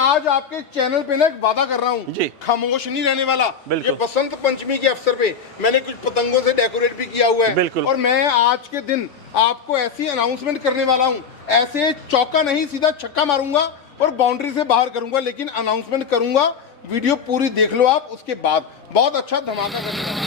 आज आपके चैनल पे ना एक वादा कर रहा हूँ, खामोश नहीं रहने वाला। ये बसंत पंचमी के अवसर पे मैंने कुछ पतंगों से डेकोरेट भी किया हुआ है और मैं आज के दिन आपको ऐसी अनाउंसमेंट करने वाला हूँ, ऐसे चौका नहीं सीधा छक्का मारूंगा और बाउंड्री से बाहर करूंगा, लेकिन अनाउंसमेंट करूंगा। वीडियो पूरी देख लो आप, उसके बाद बहुत अच्छा धमाका करने वाला है।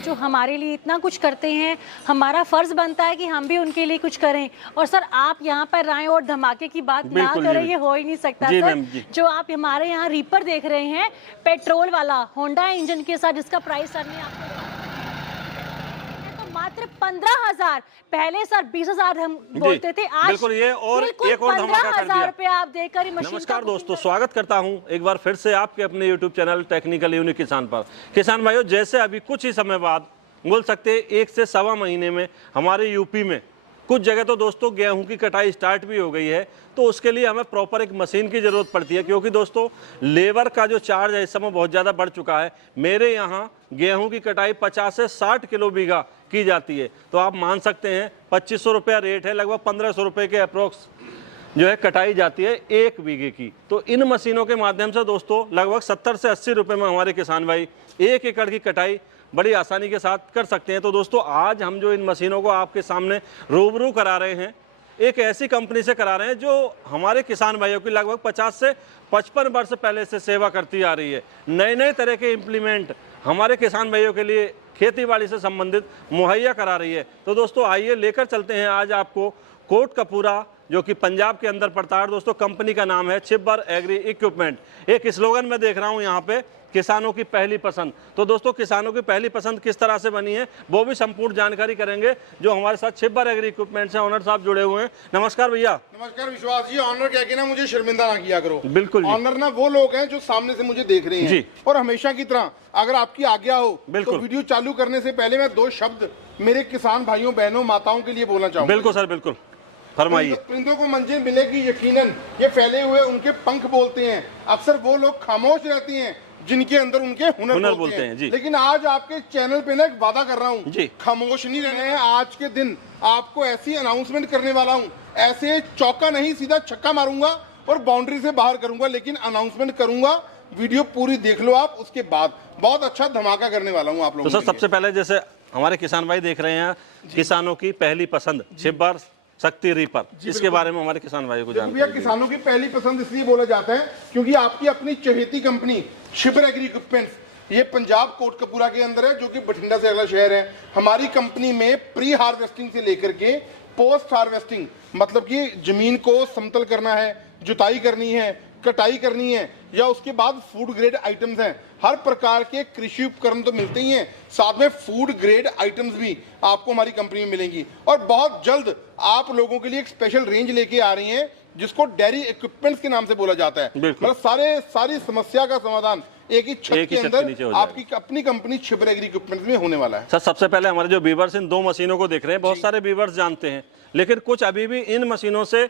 जो हमारे लिए इतना कुछ करते हैं, हमारा फर्ज बनता है कि हम भी उनके लिए कुछ करें। और सर आप यहाँ पर आए और धमाके की बात ना करें, ये हो ही नहीं सकता। सर जो आप हमारे यहाँ रीपर देख रहे हैं, पेट्रोल वाला होंडा इंजन के साथ, जिसका प्राइस सर ने आपको तो मात्र 15,000, पहले सर 20,000 हम बोलते थे, आज बिल्कुल ये और एक और धमाका कर दिया। रुपए आप देकर ही मशीन। नमस्कार दोस्तों, स्वागत करता हूं एक बार फिर से आपके अपने YouTube चैनल टेक्निकल यूनिक किसान पर। किसान भाइयों, जैसे अभी कुछ ही समय बाद, बोल सकते हैं 1 से सवा महीने में हमारे यूपी में कुछ जगह तो दोस्तों गेहूं की कटाई स्टार्ट भी हो गई है, तो उसके लिए हमें प्रॉपर एक मशीन की ज़रूरत पड़ती है, क्योंकि दोस्तों लेबर का जो चार्ज है इस समय बहुत ज़्यादा बढ़ चुका है। मेरे यहाँ गेहूं की कटाई 50 से 60 किलो बीघा की जाती है, तो आप मान सकते हैं 2500 रुपया रेट है, लगभग 1500 रुपये के अप्रोक्स जो है कटाई जाती है 1 बीघे की। तो इन मशीनों के माध्यम से दोस्तों लगभग 70 से 80 रुपये में हमारे किसान भाई 1 एकड़ की कटाई बड़ी आसानी के साथ कर सकते हैं। तो दोस्तों आज हम जो इन मशीनों को आपके सामने रूबरू करा रहे हैं, एक ऐसी कंपनी से करा रहे हैं जो हमारे किसान भाइयों की लगभग 50 से 55 वर्ष पहले से सेवा करती आ रही है। नए नए तरह के इम्प्लीमेंट हमारे किसान भाइयों के लिए खेतीबाड़ी से संबंधित मुहैया करा रही है। तो दोस्तों आइए लेकर चलते हैं आज आपको कोटकपूरा, जो कि पंजाब के अंदर पड़ता है। दोस्तों कंपनी का नाम है छिब्बर एग्री इक्विपमेंट। एक स्लोगन मैं देख रहा हूँ यहाँ पे, किसानों की पहली पसंद। तो दोस्तों किसानों की पहली पसंद किस तरह से बनी है वो भी संपूर्ण जानकारी करेंगे। जो हमारे साथ छिब्बर एग्री इक्विपमेंट से ऑनर साहब जुड़े हुए हैं। नमस्कार भैया। नमस्कार विश्वास जी। ऑनर कह के ना मुझे शर्मिंदा ना किया करो। बिल्कुल। ऑनर ना वो लोग हैं जो सामने से मुझे देख रहे हैं और हमेशा की तरह अगर आपकी आज्ञा हो तो वीडियो चालू करने से पहले मैं 2 शब्द मेरे किसान भाइयों बहनों माताओं के लिए बोलना चाहूँगा। बिल्कुल सर, बिल्कुल फरमाइए। परिंदों को मंजिल मिलेगी यकीनन, ये फैले हुए उनके पंख बोलते हैं। अक्सर वो लोग खामोश रहते हैं जिनके अंदर उनके हुनर बोलते हैं जी। लेकिन आज आपके चैनल पे ना एक वादा कर रहा हूँ, खामोश नहीं रहना है। आज के दिन आपको ऐसी अनाउंसमेंट करने वाला हूँ, ऐसे चौका नहीं सीधा छक्का मारूंगा और बाउंड्री से बाहर करूंगा, लेकिन अनाउंसमेंट करूंगा। वीडियो पूरी देख लो आप, उसके बाद बहुत अच्छा धमाका करने वाला हूँ आप लोगों। तो सर सबसे पहले जैसे हमारे किसान भाई देख रहे हैं, किसानों की पहली पसंद छिब्बर शक्ति रीपर, इसके बारे में हमारे किसान भाइयों को जानकारी दीजिए। किसानों की पहली पसंद इसलिए बोला जाता है क्योंकि आपकी अपनी चहेती कंपनी छिब्बर एग्री इक्विपमेंट्स, ये पंजाब कोटकपूरा के अंदर है, जो कि बठिंडा से अगला शहर है। हमारी कंपनी में प्री हार्वेस्टिंग से लेकर के पोस्ट हार्वेस्टिंग, मतलब कि जमीन को समतल करना है, जुताई करनी है, कटाई करनी है, या उसके बाद फूड ग्रेड आइटम्स हैं। हर प्रकार के कृषि उपकरण तो मिलते ही हैं, साथ में फूड ग्रेड आइटम्स भी आपको हमारी कंपनी में मिलेंगी। और बहुत जल्द आप लोगों के लिए एक स्पेशल रेंज लेके आ रही हैं, जिसको डेयरी इक्विपमेंट्स के नाम से बोला जाता है। मतलब सारी समस्या का समाधान एक ही छत के अंदर आपकी अपनी कंपनी छिब्बर एग्री इक्विपमेंट्स में होने वाला है। सर सबसे पहले हमारे जो व्यूअर्स इन 2 मशीनों को देख रहे हैं, बहुत सारे व्यूअर्स जानते हैं, लेकिन कुछ अभी भी इन मशीनों से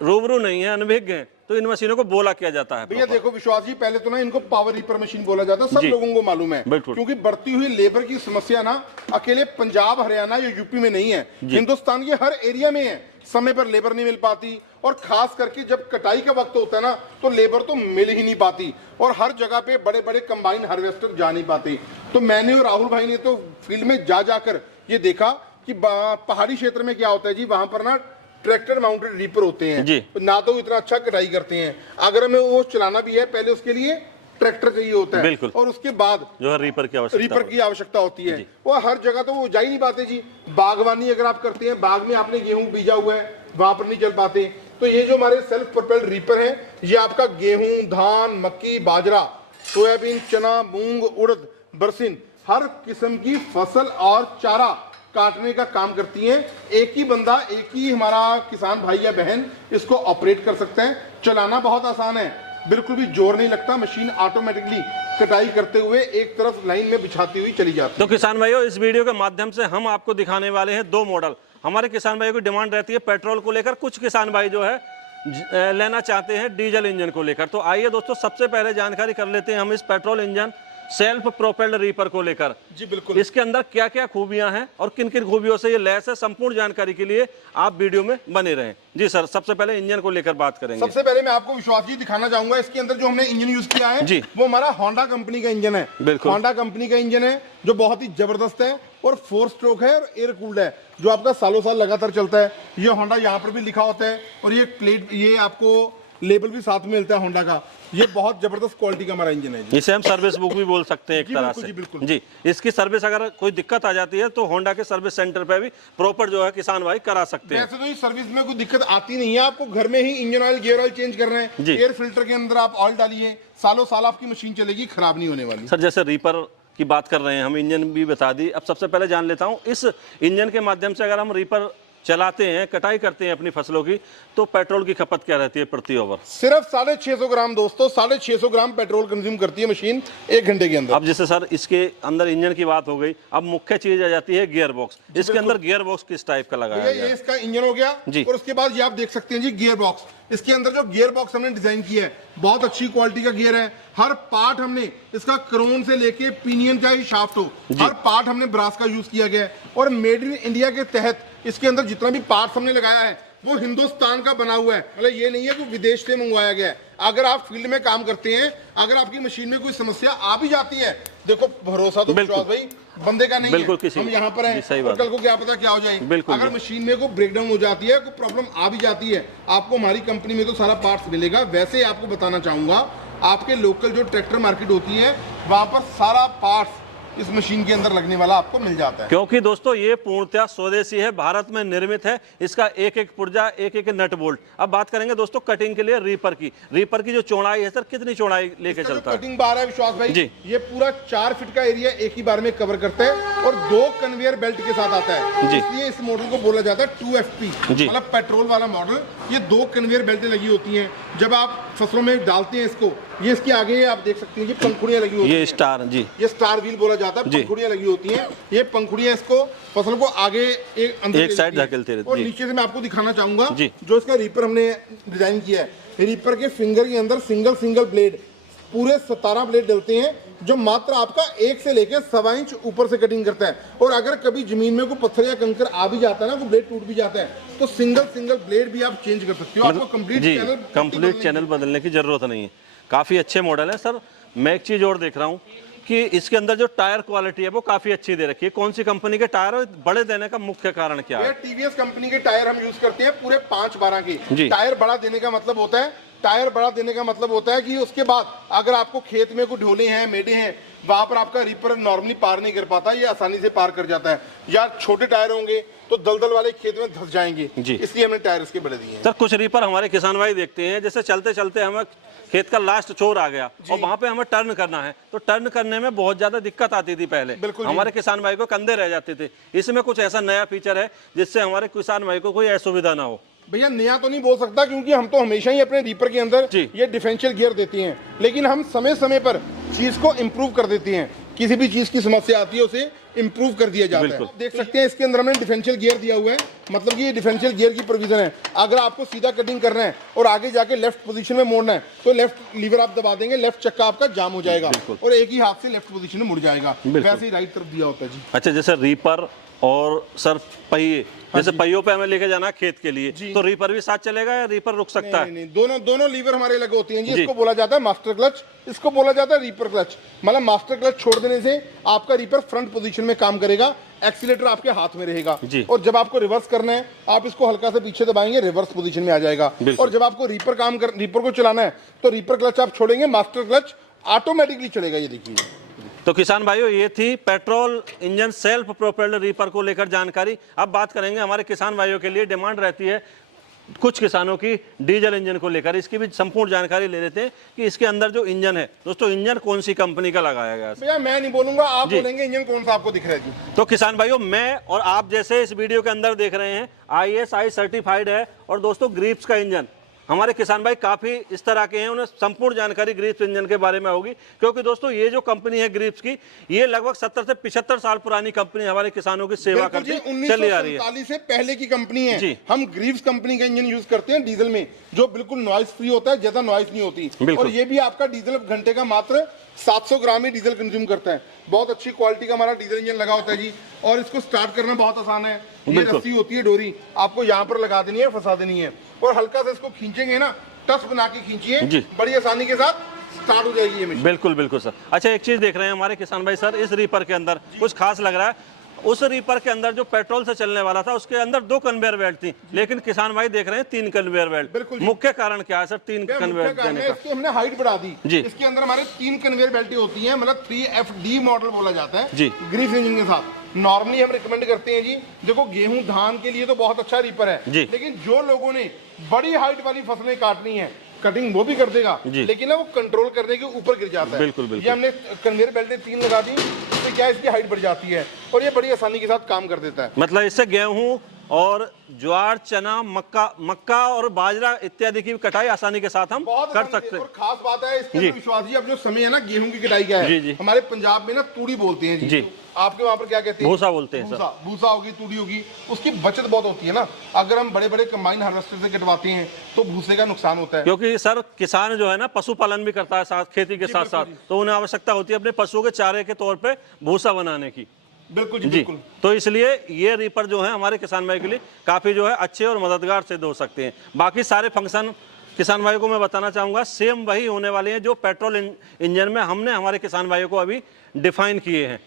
रूबरू नहीं है, अनभिज्ञ हैं। तो इन मशीनों को बोला किया जाता है। भैया देखो विश्वास जी, पहले तो ना इनको पावर रीपर मशीन बोला जाता है, सब लोगों को मालूम है, क्योंकि बढ़ती हुई लेबर की समस्या ना अकेले पंजाब हरियाणा या यूपी में नहीं है, हिंदुस्तान के हर एरिया में है। समय पर लेबर नहीं मिल पाती, और खास करके जब कटाई का वक्त होता है ना, तो लेबर तो मिल ही नहीं पाती, और हर जगह पे बड़े बड़े कंबाइन हार्वेस्टर जा नहीं पाते। तो मैंने और राहुल भाई ने तो फील्ड में जाकर ये देखा कि पहाड़ी क्षेत्र में क्या होता है जी, वहां पर ना ट्रैक्टर माउंटेड रीपर होते हैं जी। ना तो इतना अच्छा कटाई करते हैं, अगर हमें वो चलाना भी है पहले उसके लिए ट्रैक्टर चाहिए होता है, और उसके बाद जो है रीपर की आवश्यकता होती है। वो हर जगह तो वो जा ही नहीं पाते जी। बागवानी अगर आप करते हैं, बाग में आपने गेहूं बीजा हुआ है, वहां पर नहीं चल पाते। तो ये जो हमारे सेल्फ प्रोपेल्ड रीपर है, ये आपका गेहूं, धान, मक्की, बाजरा, सोयाबीन, चना, मूंग, उड़द, बरसिन, हर किस्म की फसल और चारा काटने का काम करती हैं। एक ही बंदा, एक ही हमारा किसान भाई या बहन इसको ऑपरेट कर सकते हैं। चलाना बहुत आसान है, बिल्कुल भी जोर नहीं लगता। मशीन ऑटोमेटिकली कटाई करते हुए एक तरफ लाइन में बिछाती हुई चली जाती है। तो किसान भाइयों, इस वीडियो के माध्यम से हम आपको दिखाने वाले हैं 2 मॉडल। हमारे किसान भाइयों की डिमांड रहती है पेट्रोल को लेकर, कुछ किसान भाई जो है लेना चाहते हैं डीजल इंजन को लेकर। तो आइए दोस्तों सबसे पहले जानकारी कर लेते हैं हम इस petrol engine self propelled reaper को लेकर। जी बिल्कुल। इसके अंदर क्या क्या खूबियां हैं और किन किन खूबियों से ये लैस है, संपूर्ण जानकारी के लिए आप वीडियो में बने रहें। जी सर, सबसे पहले इंजन को लेकर बात करेंगे। सबसे पहले मैं आपको विश्वास जी दिखाना चाहूंगा, इसके अंदर जो हमने इंजन यूज किया है जी, वो हमारा होंडा कंपनी का इंजन है। बिल्कुल, होंडा कंपनी का इंजन है जो बहुत ही जबरदस्त है और 4 स्ट्रोक है और एयर कूल्ड है, जो आपका सालों साल लगातार चलता है। ये होंडा यहाँ पर भी लिखा होता है और ये प्लेट, ये आपको लेबल भी साथ में मिलता है होंडा का। ये बहुत जबरदस्त क्वालिटी का हमारा इंजन है जी। इसे हम सर्विस बुक भी बोल सकते हैं एक तरह से। जी बिल्कुल जी, इसकी सर्विस अगर कोई दिक्कत आ जाती है तो होंडा के सर्विस सेंटर पे भी प्रॉपर जो है किसान भाई करा सकते हैं। वैसे तो इस सर्विस में कोई दिक्कत आती नहीं है, आपको घर में ही engine oil, gear oil change कर रहे हैं, एयर फिल्टर के अंदर आप ऑयल डालिए, सालों साल आपकी मशीन चलेगी, खराब नहीं होने वाली। सर जैसे रीपर की बात कर रहे हैं, हम इंजन भी बता दी। अब सबसे पहले जान लेता हूँ, इस इंजन के माध्यम से अगर हम रीपर चलाते हैं, कटाई करते हैं अपनी फसलों की, तो पेट्रोल की खपत क्या रहती है प्रति ओवर? सिर्फ 650 ग्राम दोस्तों, 650 ग्राम पेट्रोल कंज्यूम करती है मशीन 1 घंटे के अंदर। अब जैसे सर इसके अंदर इंजन की बात हो गई, अब मुख्य चीज आ जाती है गियर बॉक्स। इसके अंदर गियर बॉक्स किस टाइप का लगाया गया ये है? इसका इंजन हो गया जी। और उसके बाद ये आप देख सकते हैं जी गियर बॉक्स। इसके अंदर जो गियर बॉक्स हमने डिजाइन किया है बहुत अच्छी क्वालिटी का गियर है। हर पार्ट हमने इसका क्रोन से लेके पिनियन चाहे शाफ्ट हो, हर पार्ट हमने ब्रास का यूज किया गया है और मेड इन इंडिया के तहत इसके अंदर जितना भी पार्ट्स हमने लगाया है वो हिंदुस्तान का बना हुआ है। मतलब ये नहीं है कि विदेश से मंगवाया गया है। अगर आप फील्ड में काम करते हैं, अगर आपकी मशीन में कोई समस्या आ भी जाती है, देखो भरोसा तो विश्वास भाई बंदे का नहीं है, हम यहाँ पर हैं और कल को क्या पता क्या हो जाए। अगर मशीन में कोई ब्रेकडाउन हो जाती है, कोई प्रॉब्लम आ भी जाती है, आपको हमारी कंपनी में तो सारा पार्ट्स मिलेगा। वैसे आपको बताना चाहूंगा, आपके लोकल जो ट्रैक्टर मार्केट होती है वहां पर सारा पार्ट्स इस मशीन के अंदर लगने वाला आपको मिल जाता है। क्योंकि दोस्तों ये पूर्णतः स्वदेशी है, भारत में निर्मित है। इसका एक एक पुर्जा, एक एक नट बोल्ट। अब बात करेंगे दोस्तों कटिंग के लिए रीपर की जो चौड़ाई है सर, कितनी चौड़ाई लेके चलता है? कटिंग बार है विश्वास भाई जी, ये पूरा 4 फीट का एरिया एक ही बार में कवर करता है और 2 कन्वेयर बेल्ट के साथ आता है। इसलिए इस मॉडल को बोला जाता है 2FP, मतलब पेट्रोल वाला मॉडल। ये 2 कन्वेयर बेल्टें लगी होती हैं। जब आप फसलों में डालते हैं इसको, ये इसके आगे आप देख सकते हैं कि पंखुड़ियां लगी होती हैं। ये स्टार, जी ये स्टार व्हील बोला जाता है। पंखुड़ियां लगी होती हैं, ये पंखुड़ियां इसको फसल को आगे एक साइड धकेलते रहती है। और नीचे से मैं आपको दिखाना चाहूंगा जो इसका रीपर हमने डिजाइन किया है। रीपर के फिंगर के अंदर सिंगल ब्लेड, पूरे 17 ब्लेड डलते हैं, जो मात्र आपका 1 से लेकर 1.25 इंच ऊपर से कटिंग करता है। और अगर कभी जमीन में कोई पत्थर या कंकर आ भी जाता है ना, कोई ब्लेड टूट भी जाता है, तो सिंगल ब्लेड भी आप चेंज कर सकते हो। आपको कंप्लीट चैनल बदलने की जरूरत नहीं है। काफी अच्छे मॉडल है सर। मैं एक चीज और देख रहा हूँ कि इसके अंदर जो टायर क्वालिटी है वो काफी अच्छी दे रखी है। कौन सी कंपनी के टायर बड़े देने का मुख्य कारण क्या है? टीवीएस कंपनी के टायर हम यूज करते हैं, पूरे 5/12 के। टायर बड़ा देने का मतलब होता है, टायर बड़ा देने का मतलब होता है कि उसके बाद अगर आपको खेत में कोई ढोले हैं, मेढे हैं, वहां पर आपका रीपर नॉर्मली पार नहीं कर पाता, ये आसानी से पार कर जाता है। या छोटे टायर होंगे तो दलदल वाले खेत में धंस जाएंगे, इसलिए हमने टायर इसके बड़े दिए हैं। सर कुछ रीपर हमारे किसान भाई देखते हैं, जैसे चलते चलते हमें खेत का लास्ट छोर आ गया और वहां पे हमें टर्न करना है, तो टर्न करने में बहुत ज्यादा दिक्कत आती थी पहले। हमारे किसान भाई को कंधे रह जाते थे। इसमें कुछ ऐसा नया फीचर है जिससे हमारे किसान भाई को कोई असुविधा ना हो? भैया नया तो नहीं बोल सकता, क्योंकि हम तो हमेशा ही अपने रीपर के अंदर ये डिफरेंशियल गियर देते हैं, लेकिन हम समय समय पर चीज को इम्प्रूव कर देते हैं। किसी भी चीज की समस्या आती है उसे इम्प्रूव कर दिया जाता है। देख सकते हैं इसके अंदर हमने डिफरेंशियल गियर दिया हुआ है, मतलब कि ये डिफरेंशियल गियर की प्रोविजन है। अगर आपको सीधा कटिंग करना है और आगे जाके लेफ्ट पोजीशन में मोड़ना है, तो लेफ्ट लीवर आप दबा देंगे, लेफ्ट चक्का आपका जाम हो जाएगा और एक ही हाथ से लेफ्ट पोजीशन में मुड़ जाएगा। वैसे ही राइट तरफ दिया होता है जी। अच्छा, जैसे रीपर और सर पहिए, जैसे पहियों पे हमें लेके जाना खेत के लिए, तो रीपर भी साथ चलेगा या रीपर रुक सकता है? नहीं, दोनों लीवर हमारे लगे होते हैं जी। इसको बोला जाता है मास्टर क्लच, इसको बोला जाता है रीपर क्लच। मतलब मास्टर क्लच छोड़ देने से आपका रीपर फ्रंट पोजीशन में काम करेगा, एक्सीलेटर आपके हाथ में रहेगा और जब आपको रिवर्स करना है आप इसको हल्का से पीछे दबाएंगे, रिवर्स पोजीशन में आ जाएगा। और जब आपको रीपर को चलाना है तो रीपर क्लच आप छोड़ेंगे, मास्टर क्लच ऑटोमेटिकली चलेगा। ये देखिए। तो किसान भाइयों, ये थी petrol engine self propelled reaper को लेकर जानकारी। अब बात करेंगे, हमारे किसान भाइयों के लिए डिमांड रहती है कुछ किसानों की डीजल इंजन को लेकर। इसकी भी संपूर्ण जानकारी ले लेते हैं कि इसके अंदर जो इंजन है दोस्तों, इंजन कौन सी कंपनी का लगाया गया है? भैया मैं नहीं बोलूंगा, आप बोलेंगे इंजन कौन सा आपको दिख रहा है जी। तो किसान भाइयों, मैं और आप जैसे इस वीडियो के अंदर देख रहे हैं ISI सर्टिफाइड है और दोस्तों ग्रिप्स का इंजन। हमारे किसान भाई काफी इस तरह के हैं, उन्हें संपूर्ण जानकारी ग्रिप्स इंजन के बारे में होगी, क्योंकि दोस्तों ये जो कंपनी है ग्रिप्स की, ये लगभग 70 से 75 साल पुरानी कंपनी हमारे किसानों की सेवा करती चली आ रही है। 1947 से पहले की कंपनी है। हम ग्रिप्स कंपनी का इंजन यूज करते हैं डीजल में, जो बिल्कुल नॉइज फ्री होता है, ज्यादा नॉइज नहीं होती। और ये भी आपका डीजल घंटे का मात्र 700 ग्राम ही डीजल कंज्यूम करता है। बहुत अच्छी क्वालिटी का हमारा डीजल इंजन लगा होता है जी, और इसको स्टार्ट करना बहुत आसान है। ये रस्सी होती है डोरी, आपको यहाँ पर लगा देनी है, फंसा देनी है, और हल्का से इसको खींचेंगे ना, टस बना के खींचिए, बड़ी आसानी के साथ स्टार्ट हो जाएगी ये मशीन। बिल्कुल बिल्कुल सर। अच्छा, एक चीज देख रहे हैं हमारे किसान भाई सर, इस रीपर के अंदर कुछ खास लग रहा है। उस रीपर के अंदर जो पेट्रोल से चलने वाला था उसके अंदर 2 कन्वेयर बेल्ट थी, लेकिन किसान भाई देख रहे हैं 3 कन्वेयर बेल्ट। मुख्य कारण क्या है सर 3 कन्वेयर देने का? इसकी हमने हाइट बढ़ा दी जी। इसके अंदर हमारे 3 कन्वेयर बेल्टें होती हैं, मतलब 3FD मॉडल बोला जाता है जी, ग्रीस इंजन के साथ। नॉर्मली हम रिकमेंड करते हैं जी, देखो गेहूं धान के लिए तो बहुत अच्छा रीपर है, लेकिन जो लोगों ने बड़ी हाइट वाली फसलें काटनी है, कटिंग वो भी कर देगा, लेकिन ना वो कंट्रोल करने के ऊपर गिर जाता है। बिल्कुल बिल्कुल। ये हमने कन्वेयर बेल्टें 3 लगा दी, इससे क्या है, इसकी हाइट बढ़ जाती है और ये बड़ी आसानी के साथ काम कर देता है। मतलब इससे गेहूं और ज्वार, चना, मक्का और बाजरा इत्यादि की कटाई आसानी के साथ हम कर सकते हैं। और खास बात है इसके अंदर विश्वास जी, अब जो समय है ना गेहूं की कटाई का है, हमारे पंजाब में ना तूड़ी बोलते हैं जी। आपके वहाँ पर क्या कहते हैं? भूसा बोलते हैं। भूसा होगी, तूड़ी होगी, उसकी बचत बहुत होती है ना। अगर हम बड़े बड़े कंबाइन हार्वेस्टर से कटवाते हैं तो भूसे का नुकसान होता है, क्योंकि सर किसान जो है ना पशुपालन भी करता है साथ, खेती के साथ साथ, तो उन्हें आवश्यकता होती है अपने पशुओं के चारे के तौर पे भूसा बनाने की। बिल्कुल जी, बिल्कुल। तो इसलिए ये रीपर जो है हमारे किसान भाई के लिए काफी जो है अच्छे और मददगार सिद्ध हो सकते हैं। बाकी सारे फंक्शन किसान भाइयों को मैं बताना चाहूंगा सेम वही होने वाले हैं जो पेट्रोल इंजन में हमने हमारे किसान भाइयों को अभी डिफाइन किए हैं।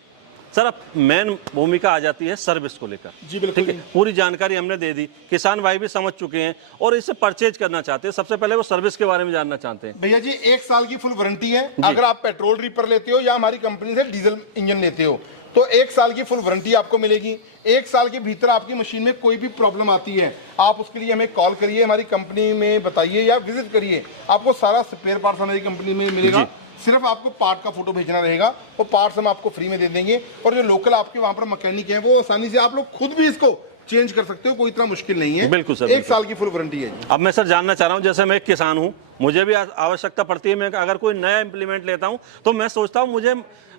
सर अब मेन भूमिका आ जाती है सर्विस को लेकर। जी बिल्कुल, ठीक है, पूरी जानकारी हमने दे दी, किसान भाई भी समझ चुके हैं और इसे परचेज करना चाहते हैं। सबसे पहले वो सर्विस के बारे में जानना चाहते हैं। भैया जी 1 साल की फुल वारंटी है, अगर आप पेट्रोल रीपर लेते हो या हमारी कंपनी से डीजल इंजन लेते हो तो 1 साल की फुल वारंटी आपको मिलेगी। 1 साल के भीतर आपकी मशीन में कोई भी प्रॉब्लम आती है, आप उसके लिए हमें कॉल करिए, हमारी कंपनी में बताइए या विजिट करिए, आपको सारा स्पेयर पार्ट्स हमारी कंपनी में मिलेगा। सिर्फ आपको पार्ट का फोटो भेजना रहेगा, वो पार्ट्स हम आपको फ्री में दे देंगे, और जो लोकल आपके वहाँ पर मैकेनिक है वो आसानी से आप लोग खुद भी इसको चेंज कर सकते हो, कोई इतना मुश्किल नहीं है। बिल्कुल सर, 1 साल की फुल वारंटी है। अब मैं सर जानना चाह रहा हूँ, जैसे मैं एक किसान हूँ, मुझे भी आवश्यकता पड़ती है, मैं अगर कोई नया इंप्लीमेंट लेता हूँ तो मैं सोचता हूँ मुझे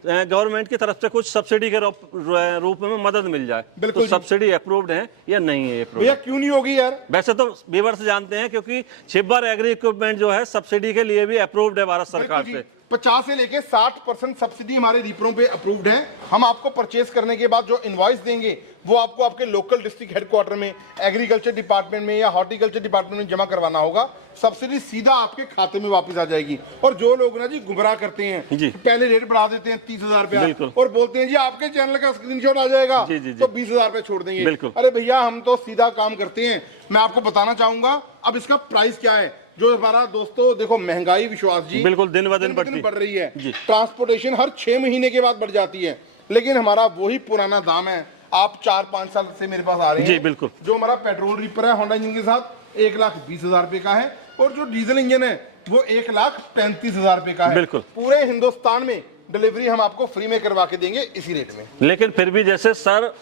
गवर्नमेंट की तरफ से कुछ सब्सिडी के रूप में मदद मिल जाए। बिल्कुल, तो सब्सिडी अप्रूव्ड है या नहीं है? भैया क्यों नहीं होगी यार? वैसे तो व्यूअर्स जानते हैं क्योंकि छिब्बर एग्री इक्विपमेंट जो है सब्सिडी के लिए भी अप्रूव्ड है भारत सरकार से। 50 से लेके 60% सब्सिडी हमारे रीपरों पे अप्रूव्ड है। हम आपको परचेस करने के बाद जो इनवॉइस देंगे वो आपको आपके लोकल डिस्ट्रिक्ट हेडक्वार्टर में, एग्रीकल्चर डिपार्टमेंट में या हॉर्टिकल्चर डिपार्टमेंट में जमा करवाना होगा। सब्सिडी सीधा आपके खाते में वापस आ जाएगी। और जो लोग ना जी गुमराह करते हैं, पहले रेट बढ़ा देते हैं 30,000 रुपया और बोलते हैं जी आपके चैनल का स्क्रीनशॉट आ जाएगा तो 20,000 रुपए छोड़ देंगे। अरे भैया हम तो सीधा काम करते हैं। मैं आपको बताना चाहूंगा अब इसका प्राइस क्या है। जो हमारा दोस्तों देखो महंगाई विश्वास जी बिल्कुल दिन ब दिन बढ़ रही है, ट्रांसपोर्टेशन हर 6 महीने के बाद बढ़ जाती है, लेकिन हमारा वही पुराना दाम है। आप 4-5 साल से मेरे पास आ रहे हैं जी, बिल्कुल। जो हमारा पेट्रोल रीपर है होंडा इंजन के साथ 1,20,000 रुपए का है, और जो डीजल इंजन है वो 1,35,000 रुपए का है। बिल्कुल पूरे हिंदुस्तान में डिलीवरी हम आपको फ्री में करवा के देंगे इसी रेट में। लेकिन फिर भी जैसे सर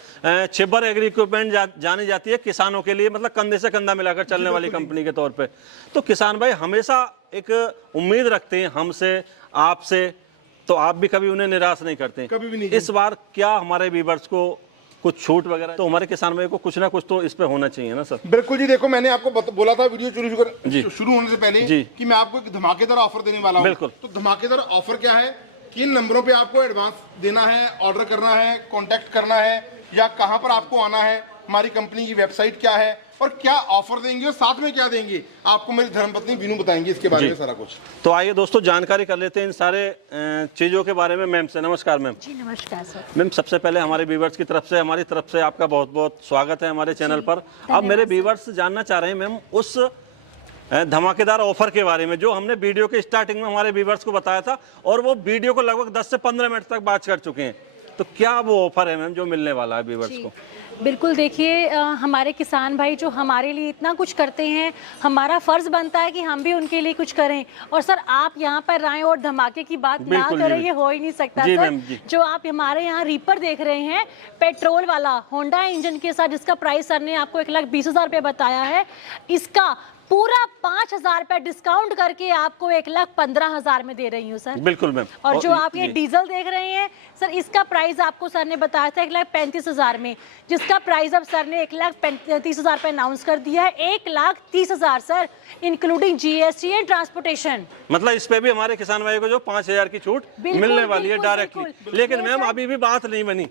छिब्बर एग्री इक्विपमेंट जानी जाती है किसानों के लिए, मतलब कंधे से कंधा मिलाकर चलने वाली कंपनी के तौर पे, तो किसान भाई हमेशा एक उम्मीद रखते हैं हमसे, आपसे, तो आप भी कभी उन्हें निराश नहीं करते, कभी भी नहीं। इस बार क्या हमारे व्यूअर्स को कुछ छूट वगैरह, तो हमारे किसान भाई को कुछ ना कुछ तो इस पे होना चाहिए ना सर? बिल्कुल जी, देखो मैंने आपको बोला था वीडियो शुरू होने से पहले कि मैं आपको एक धमाकेदार ऑफर देने वाला हूँ। बिल्कुल, तो धमाकेदार ऑफर क्या है, किन नंबरों पे आपको एडवांस देना है, ऑर्डर करना है, कांटेक्ट करना है, या कहां पर आपको आना है, हमारी कंपनी की वेबसाइट क्या है और क्या ऑफर देंगे और साथ में क्या देंगे, आपको मेरी धर्मपत्नी बीनू बताएंगी इसके बारे में सारा कुछ। तो आइए दोस्तों जानकारी कर लेते हैं इन सारे चीजों के बारे में मैम से। नमस्कार मैम। जी नमस्कार सर। मैम सबसे पहले हमारे व्यूअर्स की तरफ से, हमारी तरफ से आपका बहुत बहुत स्वागत है हमारे चैनल पर। अब मेरे व्यूअर्स जानना चाह रहे हैं मैम उस धमाकेदार ऑफर के बारे में जो हमने वीडियो के स्टार्टिंग में हमारे व्यूअर्स को बताया था, और वो वीडियो को लगभग 10 से 15 मिनट तक बात कर चुके हैं। तो क्या वो ऑफर है मैम जो मिलने वाला है व्यूअर्स को? बिल्कुल, देखिए हमारे किसान भाई जो हमारे लिए इतना कुछ करते हैं, हमारा फर्ज बनता है कि हम भी उनके लिए कुछ करें। और सर आप यहाँ पर आए और धमाके की बात ना करें, ये हो ही नहीं सकता सर। जो आप हमारे यहाँ रीपर देख रहे हैं पेट्रोल वाला होंडा इंजन के साथ, जिसका प्राइस सर ने आपको 1,20,000 रुपये बताया है, इसका पूरा 5,000 रुपए डिस्काउंट करके आपको 1,15,000 में दे रही हूँ सर। बिल्कुल मैम। और जो आप ये डीजल देख रहे हैं सर, इसका प्राइस आपको सर ने बताया था 1,35,000 में, जिसका प्राइस अब सर ने 1,35,000 पे अनाउंस कर दिया है। 1,30,000 sir, including GST and transportation. मतलब इस पे भी हमारे किसान भाई को जो 5,000 की छूट मिलने वाली है डायरेक्टली। लेकिन मैम अभी भी बात नहीं बनी,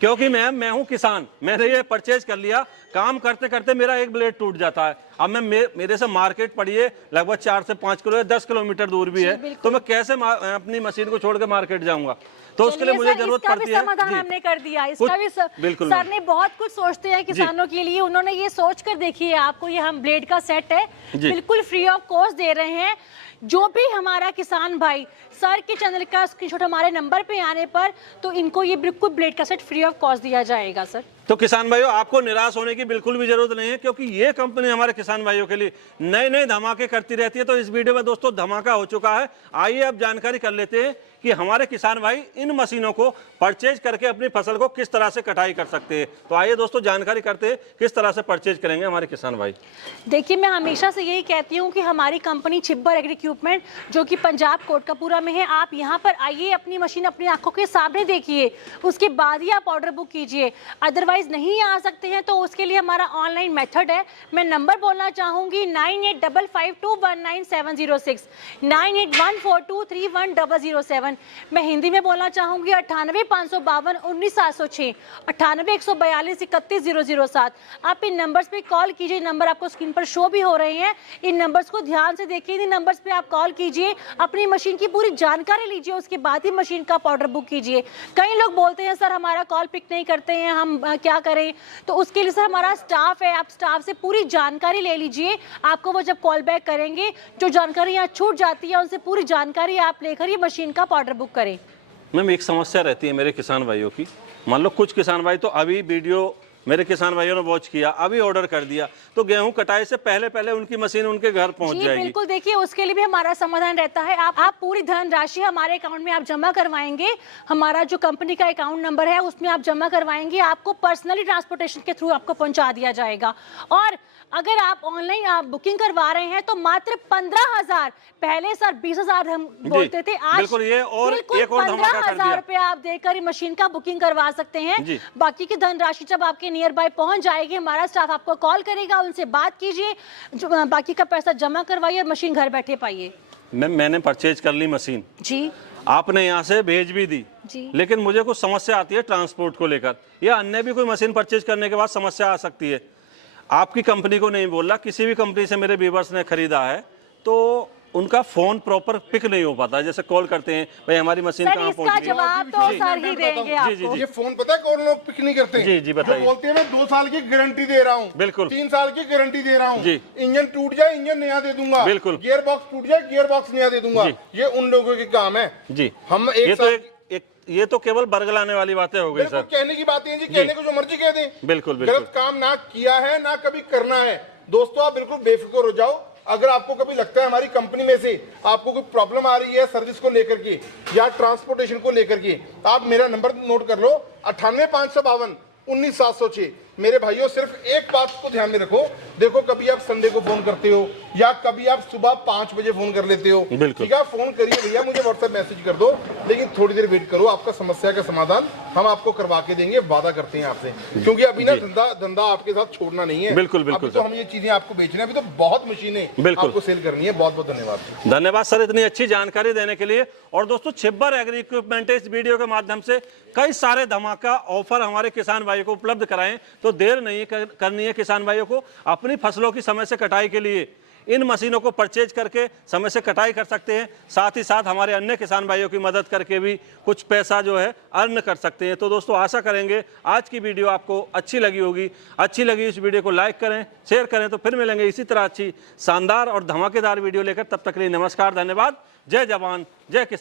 क्योंकि मैम मैं हूं किसान, मैंने ये परचेज कर लिया, काम करते करते मेरा एक ब्लेड टूट जाता है। अब मैं मेरे से मार्केट पड़ी है लगभग 4 से 5 किलो 10 किलोमीटर दूर भी है, तो मैं कैसे अपनी मशीन को छोड़ के मार्केट जाऊंगा? तो उसके लिए मुझे जरूरत पड़ती है। समाधान हमने कर दिया इसका भी बिल्कुल सर ने बहुत कुछ सोचते हैं किसानों के लिए। उन्होंने ये सोच कर देखिए, आपको ये हम ब्लेड का सेट है बिल्कुल फ्री ऑफ कॉस्ट दे रहे हैं। जो भी हमारा किसान भाई सर के चैनल का स्क्रीनशॉट हमारे नंबर पे आने पर, तो इनको ये बिल्कुल ब्लेड का सेट फ्री ऑफ कॉस्ट दिया जाएगा सर। तो किसान भाइयों, आपको निराश होने की बिल्कुल भी जरूरत नहीं है, क्योंकि ये कंपनी हमारे किसान भाइयों के लिए नए नए धमाके करती रहती है। तो इस वीडियो में दोस्तों धमाका हो चुका है। आइए अब जानकारी कर लेते हैं कि हमारे किसान भाई इन मशीनों को परचेज करके अपनी फसल को किस तरह से कटाई कर सकते हैं। तो आइए दोस्तों जानकारी करते हैं किस तरह से परचेज करेंगे हमारे किसान भाई। देखिए, मैं हमेशा से यही कहती हूँ कि हमारी कंपनी छिब्बर एग्री इक्विपमेंट जो कि पंजाब कोटकपूरा में है, आप यहाँ पर आइए, अपनी मशीन अपनी आंखों के सामने देखिए, उसके बाद ही आप ऑर्डर बुक कीजिए। अदरवाइज नहीं आ सकते हैं तो उसके लिए हमारा ऑनलाइन मेथड है। मैं नंबर बोलना चाहूँगी 9855219706, 9814231007। मैं हिंदी में बोलना चाहूँगी 9855219706, 9814231007। आप इन नंबर्स पे कॉल कीजिए, नंबर आपको स्क्रीन पर शो भी हो रहे हैं। इन नंबर्स को ध्यान से देखिए, इन नंबर्स पे आप कॉल कीजिए, अपनी मशीन की पूरी जानकारी लीजिए, उसके बाद ही मशीन का ऑर्डर बुक कीजिए। कई लोग बोलते हैं सर हमारा कॉल पिक नहीं करते हैं, हम क्या करें? तो उसके लिए सर हमारा स्टाफ है, आप स्टाफ से पूरी जानकारी ले लीजिए। आपको वो जब कॉल बैक करेंगे, जो जानकारी यहाँ छूट जाती है उनसे पूरी जानकारी आप लेकर ये मशीन का ऑर्डर बुक करें। मैम एक समस्या रहती है मेरे किसान भाइयों की, मान लो कुछ किसान भाई तो अभी वीडियो मेरे किसान भाइयों ने वॉच किया, अभी ऑर्डर कर दिया, तो गेहूं कटाई से पहले पहले उनकी मशीन उनके घर पहुंच जाएगी। बिल्कुल, देखिए उसके लिए भी हमारा समाधान रहता है। आप पूरी धनराशि हमारे अकाउंट में आप जमा करवाएंगे, हमारा जो कंपनी का अकाउंट नंबर है उसमें आप जमा करवाएंगे, आपको पर्सनली ट्रांसपोर्टेशन के थ्रू आपको पहुंचा दिया जाएगा। और अगर आप ऑनलाइन आप बुकिंग करवा रहे हैं तो मात्र 15,000, पहले सर 20,000 हम बोलते थे, आज बिल्कुल ये और एक और धमाका कर दिया। 15,000 रुपए आप देकर मशीन का बुकिंग करवा सकते हैं। बाकी की धनराशि जब आपके नियर बाय पहुंच जाएगी, हमारा स्टाफ आपको कॉल करेगा, उनसे बात कीजिए, बाकी का पैसा जमा करवाइए और मशीन घर बैठे पाइए। मैंने परचेज कर ली मशीन जी, आपने यहाँ से भेज भी दी जी, लेकिन मुझे कुछ समस्या आती है ट्रांसपोर्ट को लेकर, या अन्य भी कोई मशीन परचेज करने के बाद समस्या आ सकती है। आपकी कंपनी को नहीं बोल रहा, किसी भी कंपनी से मेरे व्यूअर्स ने खरीदा है तो उनका फोन प्रॉपर पिक नहीं हो पाता, जैसे कॉल करते हैं भाई हमारी मशीन कहाँ पहुंच गई। जवाब तो सर ही देंगे आपको। ये फोन पता है कौन लोग पिक नहीं करते? जी जी बताइए। बोलते हैं मैं 2 साल की गारंटी दे रहा हूँ, बिल्कुल 3 साल की गारंटी दे रहा हूँ, जी, इंजन टूट जाए इंजन नया दे दूंगा, बिल्कुल, गियर बॉक्स टूट जाए गियर बॉक्स नया दे दूंगा। ये उन लोगों के काम है जी। हम ये तो केवल बरगलाने वाली बातें हो गई सर, कहने की बातें हैं जी, कहने को जो मर्जी कह दें। बिल्कुल गलत काम ना किया है ना कभी करना है। दोस्तों आप बिल्कुल बेफिक्र हो जाओ। अगर आपको कभी लगता है हमारी कंपनी में से आपको कोई प्रॉब्लम आ रही है सर्विस को लेकर के या ट्रांसपोर्टेशन को लेकर के, आप मेरा नंबर नोट कर लो 9855219706। मेरे भाइयों सिर्फ एक बात को ध्यान में रखो, देखो कभी आप संडे को फोन करते हो या कभी आप सुबह 5 बजे फोन कर लेते हो, ठीक है, फोन करिए भैया, मुझे व्हाट्सएप मैसेज कर दो, लेकिन थोड़ी देर वेट करो, आपका समस्या का समाधान हम आपको करवा के देंगे, वादा करते हैं आपसे। क्योंकि अभी ना धंधा आपके साथ छोड़ना नहीं है। बिल्कुल बिल्कुल, तो हम ये चीजें आपको बेचना है, अभी तो बहुत मशीनें आपको सेल करनी है। बहुत बहुत धन्यवाद। धन्यवाद सर इतनी अच्छी जानकारी देने के लिए। और दोस्तों छिब्बर एग्री इक्विपमेंट इस वीडियो के माध्यम से कई सारे धमाका ऑफर हमारे किसान भाइयों को उपलब्ध कराएं, तो देर नहीं करनी है किसान भाइयों को। अपनी फसलों की समय से कटाई के लिए इन मशीनों को परचेज करके समय से कटाई कर सकते हैं, साथ ही साथ हमारे अन्य किसान भाइयों की मदद करके भी कुछ पैसा जो है अर्न कर सकते हैं। तो दोस्तों आशा करेंगे आज की वीडियो आपको अच्छी लगी होगी। अच्छी लगी इस वीडियो को लाइक करें, शेयर करें। तो फिर मिलेंगे इसी तरह अच्छी शानदार और धमाकेदार वीडियो लेकर। तब तक के लिए नमस्कार, धन्यवाद, जय जवान जय किसान।